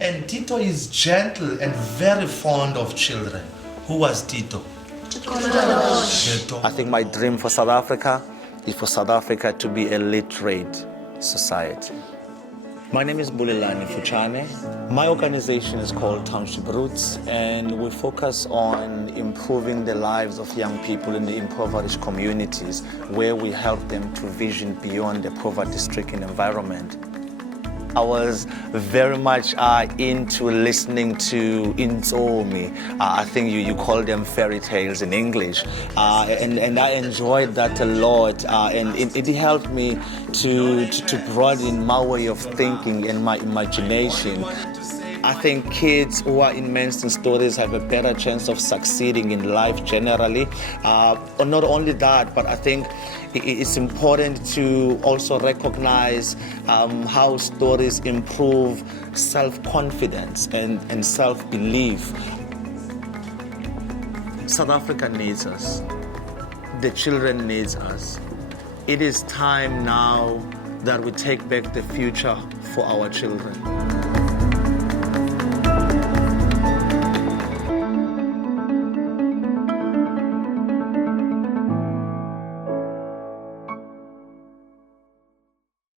And Tito is gentle and very fond of children. Who was Tito? I think my dream for South Africa is for South Africa to be a literate society. My name is Bulelani Futshane. My organization is called Township Roots, and we focus on improving the lives of young people in the impoverished communities, where we help them to vision beyond the poverty-stricken environment. I was very much into listening to Inzomi. I think you call them fairy tales in English. And I enjoyed that a lot. And it helped me to broaden my way of thinking and my imagination. I think kids who are immersed in stories have a better chance of succeeding in life generally. Not only that, but I think it's important to also recognize how stories improve self-confidence and self-belief. South Africa needs us. The children needs us. It is time now that we take back the future for our children.